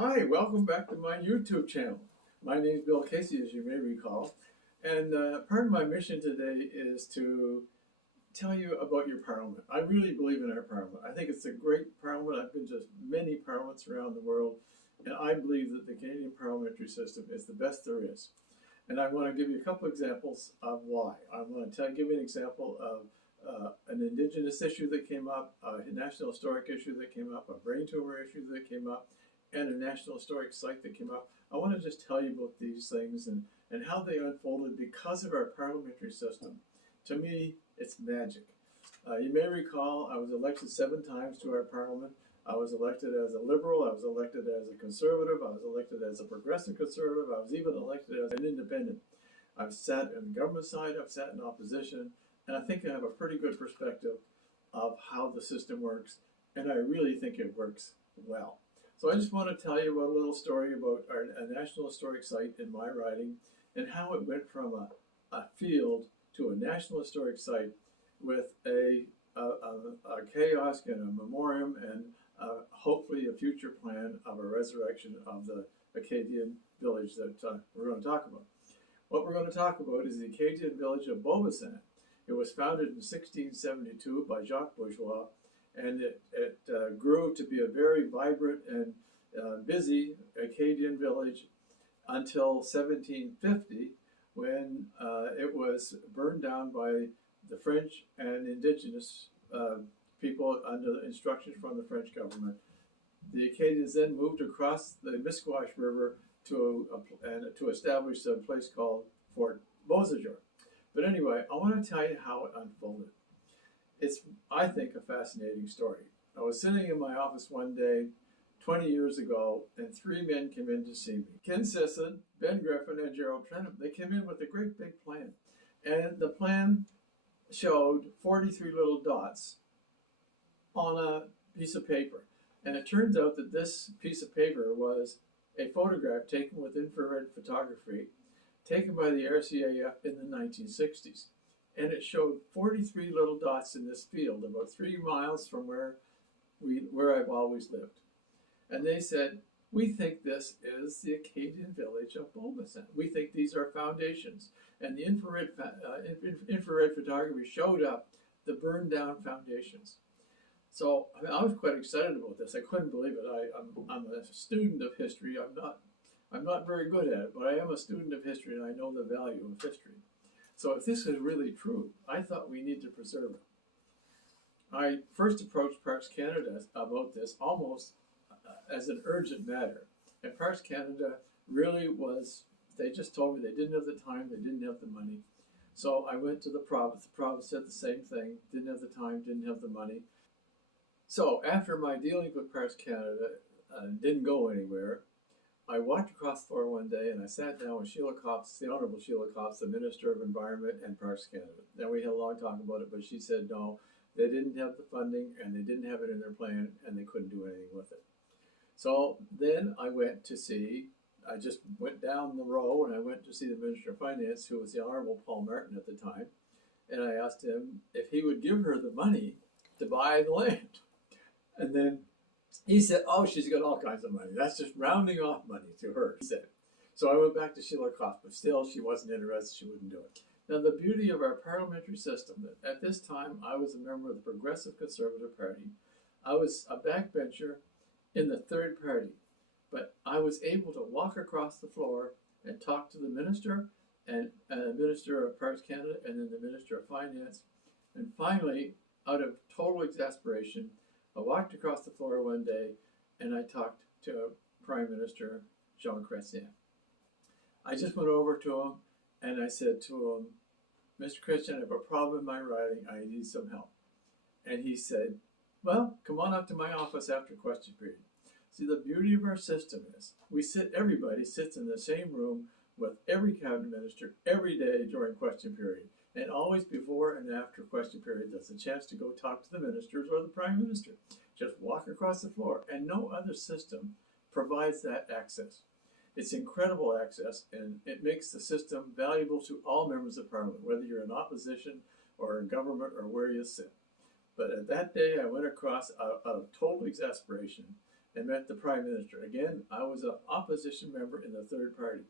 Hi, welcome back to my YouTube channel. My name is Bill Casey, as you may recall, and part of my mission today is to tell you about your parliament. I really believe in our parliament. I think it's a great parliament. I've been to many parliaments around the world, and I believe that the Canadian parliamentary system is the best there is. And I want to give you a couple examples of why. I want to give you an example of an Indigenous issue that came up, a National Historic issue that came up, a brain tumor issue that came up, and a National Historic Site that came up. I want to just tell you about these things and how they unfolded because of our parliamentary system. To me, it's magic. You may recall I was elected 7 times to our parliament. I was elected as a Liberal, I was elected as a Conservative, I was elected as a Progressive Conservative, I was even elected as an Independent. I've sat on the government side, I've sat in opposition, and I think I have a pretty good perspective of how the system works, and I really think it works well. So I just want to tell you about a little story about a National Historic Site in my riding and how it went from a field to a National Historic Site with a kiosk and a memoriam and hopefully a future plan of a resurrection of the Acadian village that we're going to talk about. What we're going to talk about is the Acadian village of Beaubassin. It was founded in 1672 by Jacques Bourgeois, and it grew to be a very vibrant and busy Acadian village until 1750, when it was burned down by the French and Indigenous people under instructions from the French government. The Acadians then moved across the Misquash River to establish a place called Fort Beauséjour. But anyway, I want to tell you how it unfolded. It's, I think, a fascinating story. I was sitting in my office one day 20 years ago, and 3 men came in to see me. Ken Sisson, Ben Griffin, and Gerald Trentham. They came in with a great big plan. And the plan showed 43 little dots on a piece of paper. And it turns out that this piece of paper was a photograph taken with infrared photography, taken by the RCAF in the 1960s. And it showed 43 little dots in this field, about 3 miles from where I've always lived. And they said, we think this is the Acadian village of Beaubassin. We think these are foundations. And the infrared photography showed up the burned down foundations. So I was quite excited about this. I couldn't believe it. I'm a student of history. I'm not very good at it, but I am a student of history, and I know the value of history. So if this is really true, I thought we need to preserve it. I first approached Parks Canada about this almost as an urgent matter. And Parks Canada really was, they just told me they didn't have the time, they didn't have the money. So I went to the province. The province said the same thing, didn't have the time, didn't have the money. So after my dealing with Parks Canada didn't go anywhere, I walked across the floor one day and I sat down with Sheila Copps, the Honorable Sheila Copps, the Minister of Environment and Parks Canada. Then we had a long talk about it, but she said no, they didn't have the funding and they didn't have it in their plan and they couldn't do anything with it. So then I just went down the row and I went to see the Minister of Finance, who was the Honorable Paul Martin at the time, and I asked him if he would give her the money to buy the land. And then he said, oh, she's got all kinds of money. That's just rounding off money to her, he said. So I went back to Sheila Copps, but still she wasn't interested, she wouldn't do it. Now the beauty of our parliamentary system, that at this time I was a member of the Progressive Conservative Party. I was a backbencher in the third party, but I was able to walk across the floor and talk to the Minister and the Minister of Parks Canada and then the Minister of Finance. And finally, out of total exasperation, I walked across the floor one day and I talked to Prime Minister Jean Chrétien. I just went over to him and I said to him, Mr. Chrétien, I have a problem in my riding, I need some help. And he said, well, come on up to my office after question period. See, the beauty of our system is everybody sits in the same room with every cabinet minister every day during question period. And always before and after question period, there's a chance to go talk to the ministers or the Prime Minister. Just walk across the floor, and no other system provides that access. It's incredible access, and it makes the system valuable to all members of Parliament, whether you're in opposition or in government or where you sit. But at that day, I went across out of total exasperation, and met the Prime Minister. Again, I was an opposition member in the third party.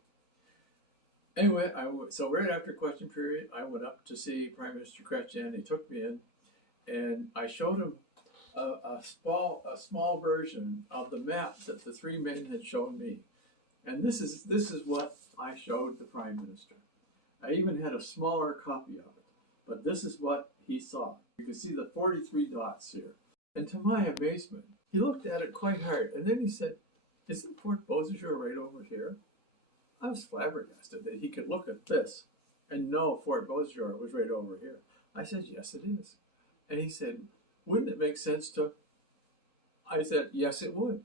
Anyway, so right after question period, I went up to see Prime Minister Chrétien. He took me in, and I showed him a small version of the map that the three men had shown me. And this is what I showed the Prime Minister. I even had a smaller copy of it, but this is what he saw. You can see the 43 dots here. And to my amazement, he looked at it quite hard, and then he said, "Isn't Fort Beausejour right over here?" I was flabbergasted that he could look at this and know Fort Beausejour was right over here. I said, "Yes, it is." And he said, "Wouldn't it make sense to?" I said, "Yes, it would."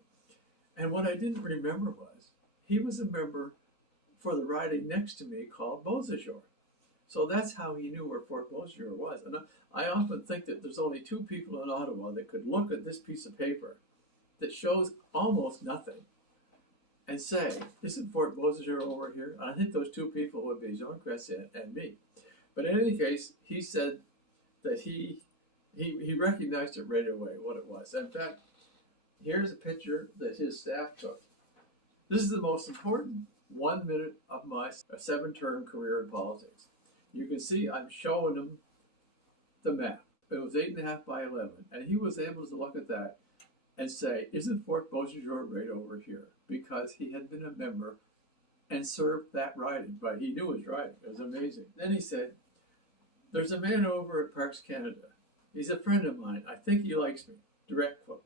And what I didn't remember was he was a member for the riding next to me called Beausejour. So that's how he knew where Fort Beausejour was. And I often think that there's only two people in Ottawa that could look at this piece of paper that shows almost nothing and say, "Isn't Fort Beausejour over here?" And I think those two people would be Jean Chrétien and me. But in any case, he said that he recognized it right away, what it was. In fact, here's a picture that his staff took. This is the most important 1 minute of my 7-term career in politics. You can see I'm showing him the map. It was 8.5 by 11, and he was able to look at that and say, "Isn't Fort Beausejour right over here?" Because he had been a member and served that riding, but he knew his riding. It was amazing. Then he said, "There's a man over at Parks Canada. He's a friend of mine. I think he likes me." Direct quote.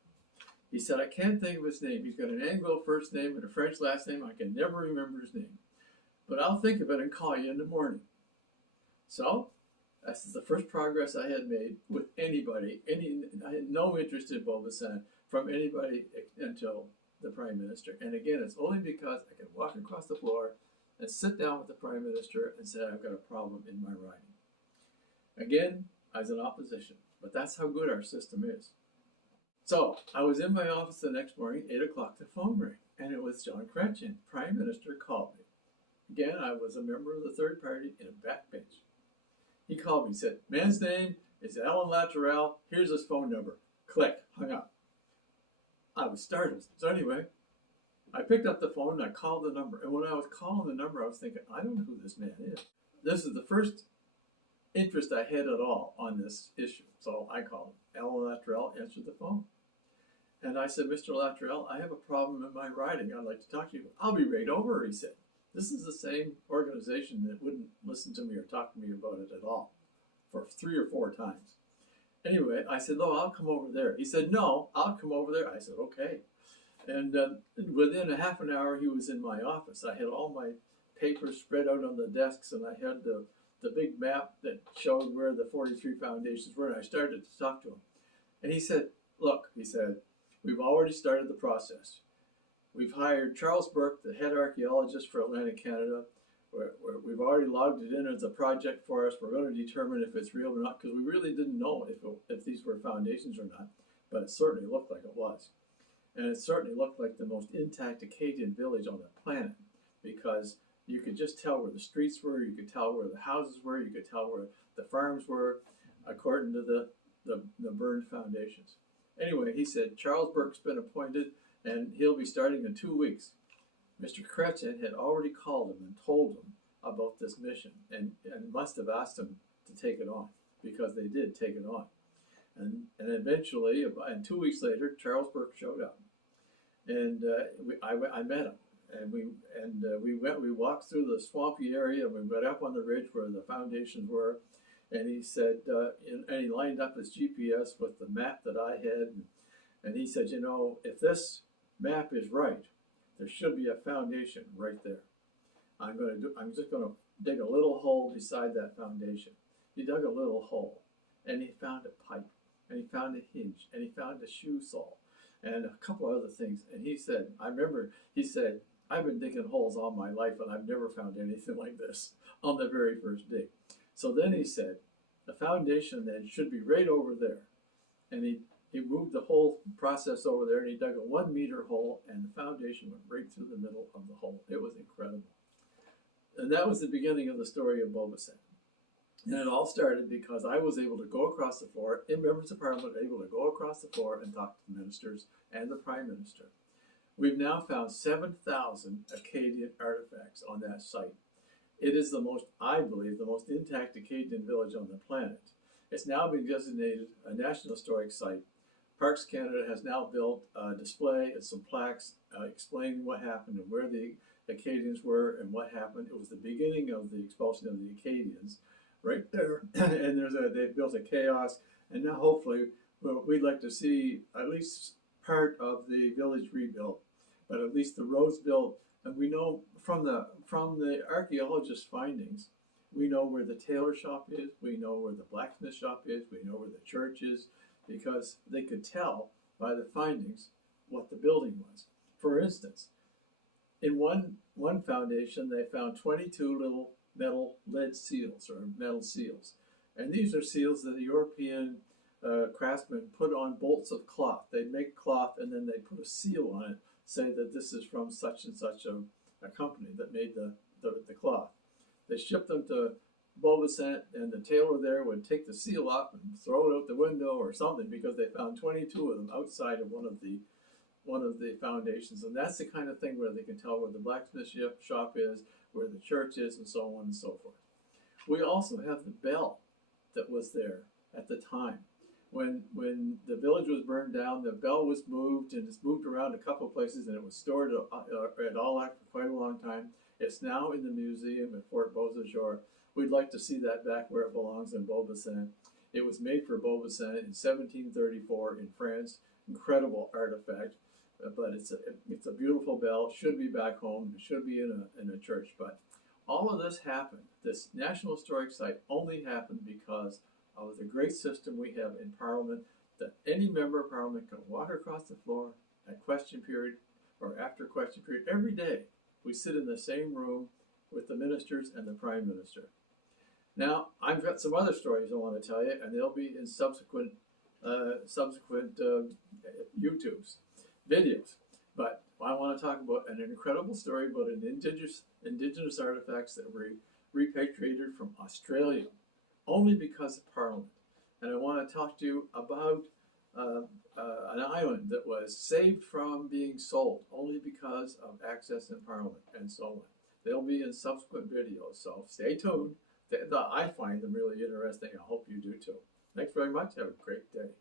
He said, "I can't think of his name. He's got an Anglo first name and a French last name. I can never remember his name. But I'll think of it and call you in the morning." So that's the first progress I had made with anybody. I had no interest in Beaubassin from anybody until the Prime Minister. And again, it's only because I can walk across the floor and sit down with the Prime Minister and say, "I've got a problem in my riding." Again, I was in opposition, but that's how good our system is. So I was in my office the next morning, 8 o'clock, the phone rang, and it was Jean Chrétien. Prime Minister called me. Again, I was a member of the third party in a backbench. He called me and said, "Man's name is Alan Latrell. Here's his phone number." Click, hung up. I was startled. So anyway, I picked up the phone and I called the number. And when I was calling the number, I was thinking, I don't know who this man is. This is the first interest I had at all on this issue. So I called him. Alan Latrell answered the phone. And I said, "Mr. Latrell, I have a problem in my riding. I'd like to talk to you." "I'll be right over," he said. This is the same organization that wouldn't listen to me or talk to me about it at all for 3 or 4 times. Anyway, I said, "Oh, I'll come over there." He said, "No, I'll come over there." I said, "Okay." And within a half an hour, he was in my office. I had all my papers spread out on the desks, and I had the big map that showed where the 43 foundations were, and I started to talk to him. And he said, "Look," he said, "we've already started the process. We've hired Charles Burke, the head archaeologist for Atlantic Canada. We've already logged it in as a project for us. We're going to determine if it's real or not," because we really didn't know if these were foundations or not, but it certainly looked like it was. And it certainly looked like the most intact Acadian village on the planet, because you could just tell where the streets were, you could tell where the houses were, you could tell where the farms were, according to the burned foundations. Anyway, he said, "Charles Burke's been appointed, and he'll be starting in 2 weeks." Mr. Chrétien had already called him and told him about this mission, and must have asked him to take it on, because they did take it on. And eventually, and 2 weeks later, Charles Burke showed up, and I met him, and we walked through the swampy area, and we went up on the ridge where the foundations were, and he said, and he lined up his GPS with the map that I had, and he said, "You know, if this map is right, there should be a foundation right there. I'm just going to dig a little hole beside that foundation." He dug a little hole, and he found a pipe, and he found a hinge, and he found a shoe sole, and a couple other things. And he said, he said, "I've been digging holes all my life, and I've never found anything like this on the very first dig." So then he said, "The foundation then should be right over there." And he moved the whole process over there, and he dug a 1 meter hole, and the foundation went right through the middle of the hole. It was incredible. And that was the beginning of the story of Beaubassin. And it all started because I was able to go across the floor, in members of Parliament were able to go across the floor and talk to the ministers and the Prime Minister. We've now found 7,000 Acadian artifacts on that site. It is the most, I believe, the most intact Acadian village on the planet. It's now been designated a National Historic Site. Parks Canada has now built a display and some plaques explaining what happened and where the Acadians were and what happened. It was the beginning of the expulsion of the Acadians right there. And they've built a chaos, and now hopefully we'd like to see at least part of the village rebuilt, but at least the roads built. And we know from the archaeologist findings, we know where the tailor shop is, we know where the blacksmith shop is, we know where the church is, because they could tell by the findings what the building was. For instance, in one foundation, they found 22 little metal lead seals or metal seals. And these are seals that the European craftsmen put on bolts of cloth. They'd make cloth and then they put a seal on it, say that this is from such and such a company that made the cloth. They shipped them to Beaubassin, and the tailor there would take the seal off and throw it out the window or something, because they found 22 of them outside of one of the foundations. And that's the kind of thing where they can tell where the blacksmith shop is, where the church is, and so on and so forth. We also have the bell that was there at the time. When the village was burned down, the bell was moved, and it's moved around a couple of places, and it was stored at Allac for quite a long time. It's now in the museum at Fort Beausejour. We'd like to see that back where it belongs in Beaubassin. It was made for Beaubassin in 1734 in France. Incredible artifact, but it's a beautiful bell. Should be back home. It should be in a church. But all of this happened. This National Historic Site only happened because of the great system we have in Parliament, that any member of Parliament can walk across the floor at question period or after question period every day. We sit in the same room with the ministers and the Prime Minister. Now, I've got some other stories I want to tell you, and they'll be in subsequent YouTubes, videos. But I want to talk about an incredible story about an indigenous artifacts that were repatriated from Australia, only because of Parliament. And I want to talk to you about an island that was saved from being sold only because of access in Parliament, and so on. They'll be in subsequent videos, so stay tuned. I find them really interesting. I hope you do too. Thanks very much. Have a great day.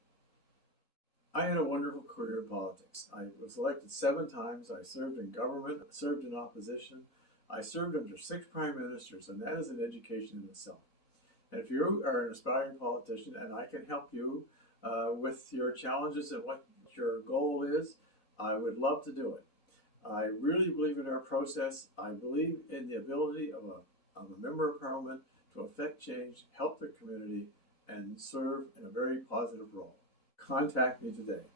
I had a wonderful career in politics. I was elected 7 times. I served in government, I served in opposition. I served under 6 prime ministers, and that is an education in itself. And if you are an aspiring politician and I can help you with your challenges and what your goal is, I would love to do it. I really believe in our process. I believe in the ability of a member of Parliament to affect change, help the community, and serve in a very positive role. Contact me today.